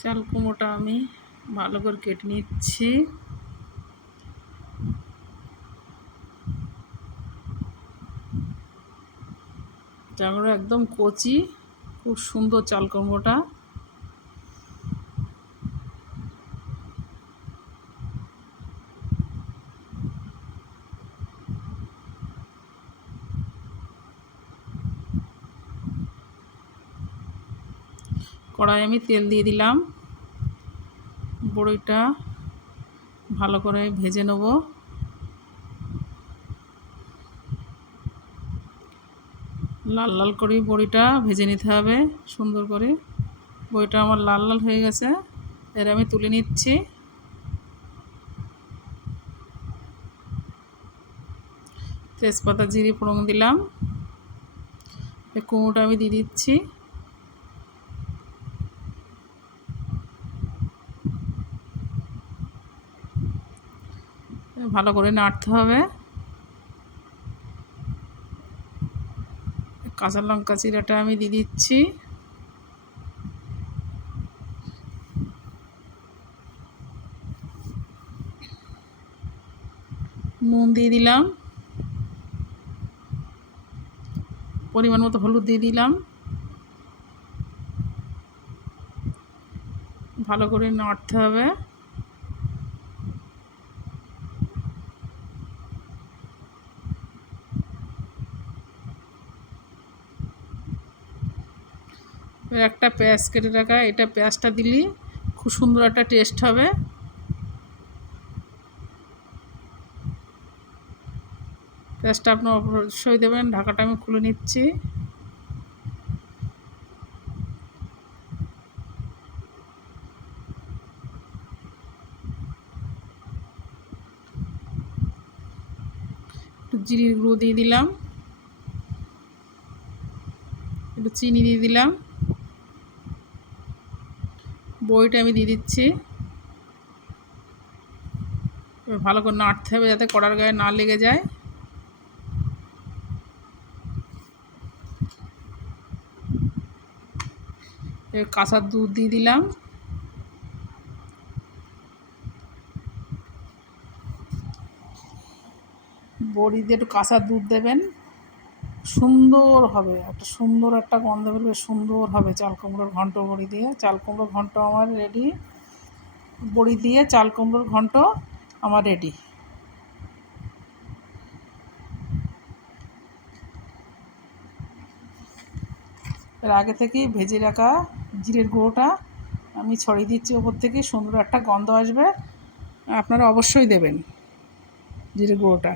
চাল কুমড়োটা আমি ভালো করে কেটে নিচ্ছি। চালগুলো একদম কচি, খুব সুন্দর চাল কুমড়োটা কড়াই আমি তেল দিয়ে দিলাম। বড়িটা ভালো করে ভেজে নেব। লাল লাল করে বড়িটা ভেজে নিতে হবে সুন্দর করে। বড়িটা আমার লাল লাল হয়ে গেছে, এর আমি তুলে নিচ্ছি। তেজপাতা, জিরে, ফোড়ন দিলাম। কুমড়োটা আমি দিয়ে দিচ্ছি। ভালো করে নাড়তে হবে। কাঁচা লঙ্কা চিরাটা আমি দিয়ে দিচ্ছি। নুন দিয়ে দিলাম। পরিমাণ মতো হলুদ দিয়ে দিলাম। ভালো করে নাড়তে হবে। একটা পেঁয়াজ কেটে রাখা, এটা পেঁয়াজটা দিলে, খুব সুন্দর একটা টেস্ট হবে। পেঁয়াজটা আপনার অবশ্যই দেবেন, ঢাকাটা আমি খুলে নিচ্ছি। একটু জিরির গুঁড়ো দিয়ে দিলাম। একটু চিনি দিয়ে দিলাম। বইটা আমি দিয়ে দিচ্ছি। ভালো করে নাড়তে হবে যাতে কড়ার গায়ে না লেগে যায়। কাঁচার দুধ দিয়ে দিলাম। বড়িতে একটু কাঁচা দুধ দেবেন। সুন্দর হবে, একটা সুন্দর একটা গন্ধ বেরোবে, সুন্দর হবে। চাল কুমড়োর ঘন্ট বড়ি দিয়ে, চাল কুমড়োর ঘন্ট আমার রেডি বড়ি দিয়ে চাল কুমড়োর ঘন্ট আমার রেডি এর আগে থেকেই ভেজে রাখা জিরের গুঁড়োটা আমি ছড়িয়ে দিচ্ছি ওপর থেকে, সুন্দর একটা গন্ধ আসবে। আপনারা অবশ্যই দেবেন জিরে গুঁড়োটা।